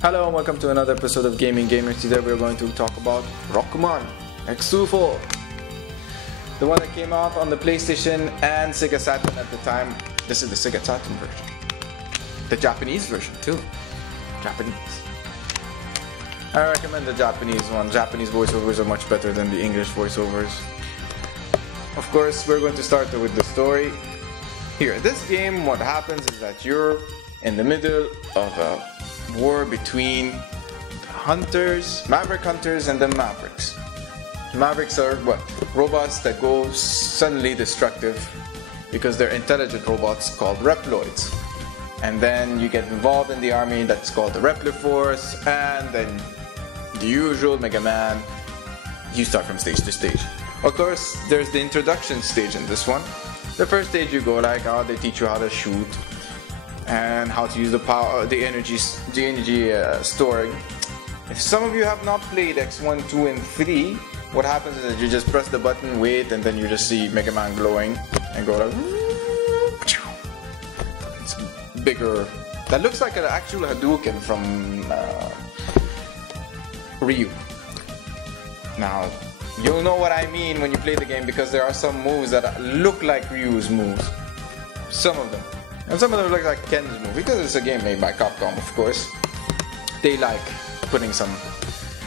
Hello and welcome to another episode of Gaming Gamers. Today we're going to talk about RockMan X24, the one that came out on the PlayStation and Sega Saturn at the time. This is the Sega Saturn version, the Japanese version too. Japanese. I recommend the Japanese one. Japanese voiceovers are much better than the English voiceovers. Of course, we're going to start with the story. Here, this game, what happens is that you're in the middle of a war between hunters, maverick hunters, and the mavericks. Mavericks are what? Robots that go suddenly destructive because they're intelligent robots called Reploids. And then you get involved in the army that's called the Repliforce, and then the usual Megaman. You start from stage to stage. Of course, there's the introduction stage in this one. The first stage you go like, they teach you how to shoot and how to use the power, the energy storing. If some of you have not played X1, 2, and 3, what happens is that you just press the button, wait, and then you just see Mega Man glowing and go like, it's bigger. That looks like an actual Hadouken from Ryu. Now, you'll know what I mean when you play the game because there are some moves that look like Ryu's moves. Some of them. And some of them look like Ken's moves because it's a game made by Capcom, of course. They like putting some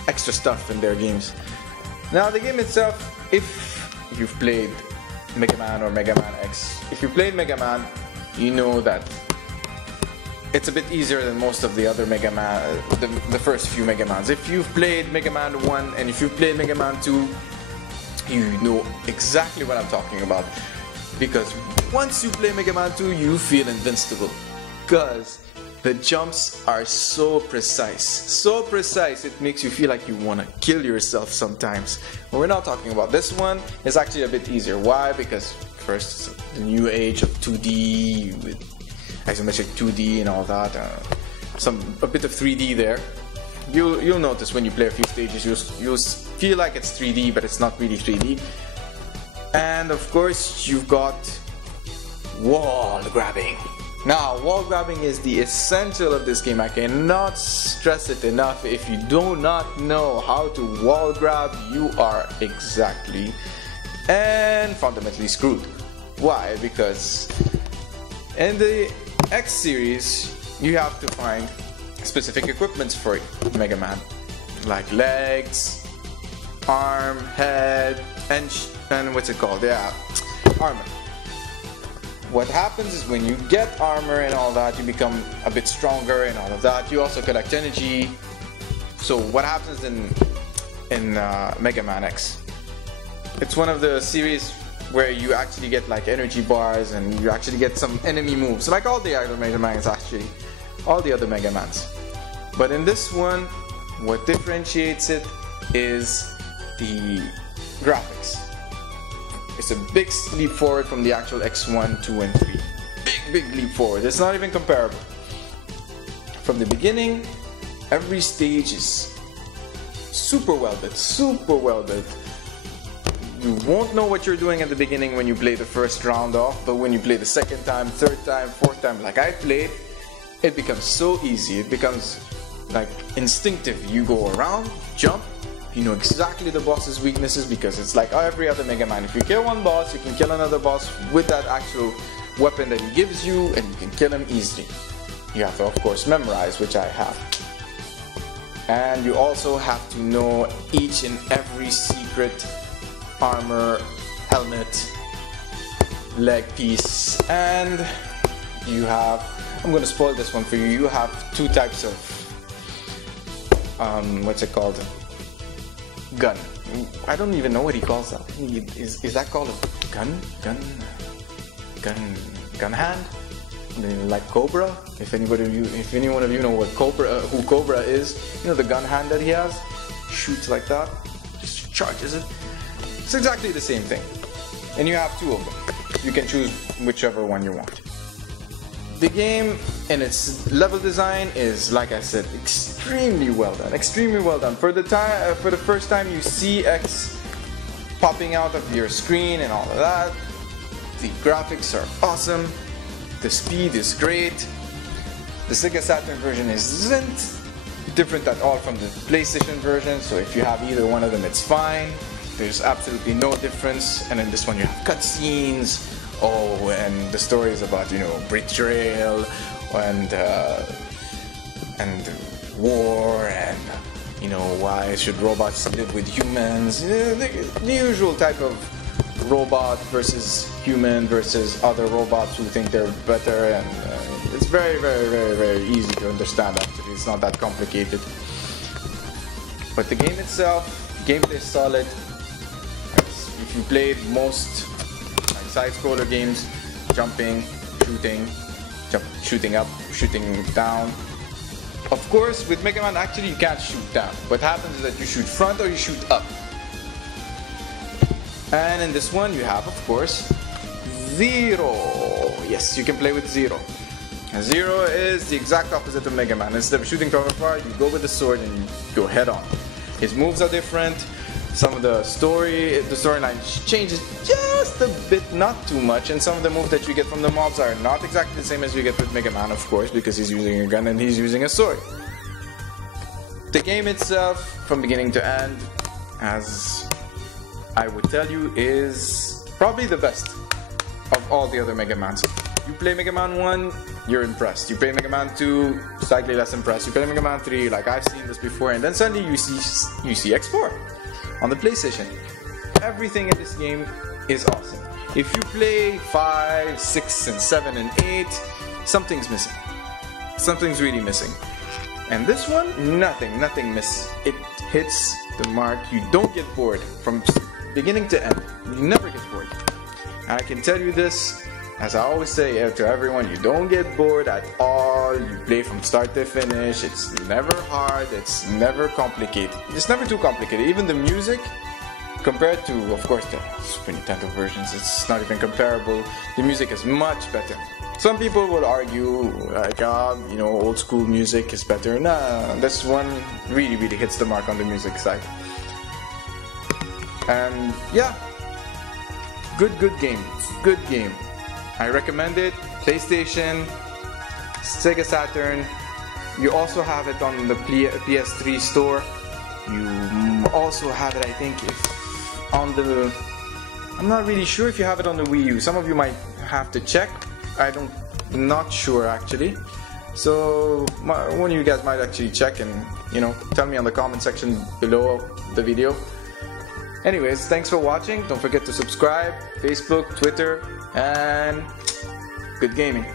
extra stuff in their games. Now, the game itself, if you've played Mega Man or Mega Man X, if you played Mega Man, you know that it's a bit easier than most of the other Mega Man, the first few Mega Mans. If you've played Mega Man 1 and if you've played Mega Man 2, you know exactly what I'm talking about. Because once you play Mega Man 2, you feel invincible. Because the jumps are so precise. So precise, it makes you feel like you want to kill yourself sometimes. But we're not talking about this one. It's actually a bit easier. Why? Because first, it's the new age of 2D with isometric 2D and all that, a bit of 3D there. You'll notice when you play a few stages, you'll feel like it's 3D, but it's not really 3D. And of course, you've got wall grabbing. Now, wall grabbing is the essential of this game. I cannot stress it enough. If you do not know how to wall grab, you are exactly and fundamentally screwed. Why? Because in the X series, you have to find specific equipments for Mega Man, like legs, arm, head, and what's it called? Yeah, armor. What happens is when you get armor and all that, you become a bit stronger and all of that. You also collect energy. So what happens in Mega Man X? It's one of the series where you actually get like energy bars and you actually get some enemy moves, like all the other Mega Mans actually, all the other Mega Mans. But in this one, what differentiates it is the graphics. It's a big leap forward from the actual X1, 2, and 3. Big leap forward. It's not even comparable. From the beginning, every stage is super well built. You won't know what you're doing at the beginning when you play the first round off, but when you play the second time, third time, fourth time, like I played, it becomes so easy. It becomes like instinctive. You go around, jump, you know exactly the boss's weaknesses because it's like every other Mega Man. If you kill one boss, you can kill another boss with that actual weapon that he gives you, and you can kill him easily. You have to, of course, memorize, which I have. And you also have to know each and every secret armor, helmet, leg piece, and you have, I'm going to spoil this one for you, you have two types of, what's it called, gun. I don't even know what he calls that. Is that called a gun hand? I mean, like Cobra? If anyone of you know what who Cobra is, you know the gun hand that he has? Shoots like that, just charges it. It's exactly the same thing. And you have two of them. You can choose whichever one you want. The game and its level design is, like I said, extremely well done. Extremely well done. For the first time you see X popping out of your screen and all of that, the graphics are awesome. The speed is great. The Sega Saturn version isn't different at all from the PlayStation version, so if you have either one of them, it's fine. There's absolutely no difference. And in this one you have cutscenes, and the story is about, you know, betrayal and war, and you know, why should robots live with humans, the usual type of robot versus human versus other robots who think they're better, and it's very, very, very, very easy to understand. Actually, it's not that complicated. But the game itself, gameplay is solid. If you played most like side-scroller games, jumping, shooting up, shooting down. Of course, with Megaman, actually you can't shoot down. What happens is that you shoot front or you shoot up. And in this one you have, of course, Zero. Yes, you can play with Zero. And Zero is the exact opposite of Megaman. Instead of shooting from afar, you go with the sword and you go head on. His moves are different. Some of the storyline changes just a bit, not too much, and some of the moves that you get from the mobs are not exactly the same as you get with Megaman, of course, because he's using a gun and he's using a sword. The game itself, from beginning to end, as I would tell you, is probably the best of all the other Megamans. You play Megaman 1, you're impressed. You play Megaman 2, slightly less impressed. You play Megaman 3, like I've seen this before, and then suddenly you see X4 on the PlayStation. Everything in this game is awesome. If you play 5, 6, and 7, and 8, something's missing. Something's really missing. And this one, nothing miss. It hits the mark. You don't get bored from beginning to end. You never get bored. And I can tell you this, as I always say to everyone, you don't get bored at all. You play from start to finish. It's never hard. It's never complicated. It's never too complicated. Even the music, compared to, of course, the Super Nintendo versions, it's not even comparable. The music is much better. Some people will argue, like, you know, old school music is better. Nah, this one really hits the mark on the music side. And yeah, good game. Good game. I recommend it. PlayStation, Sega Saturn. You also have it on the PS3 store. You also have it, I think, on the... I'm not really sure if you have it on the Wii U. Some of you might have to check. Not sure actually. So one of you guys might actually check and, you know, tell me on the comment section below the video. Anyways, thanks for watching. Don't forget to subscribe, Facebook, Twitter, and good gaming.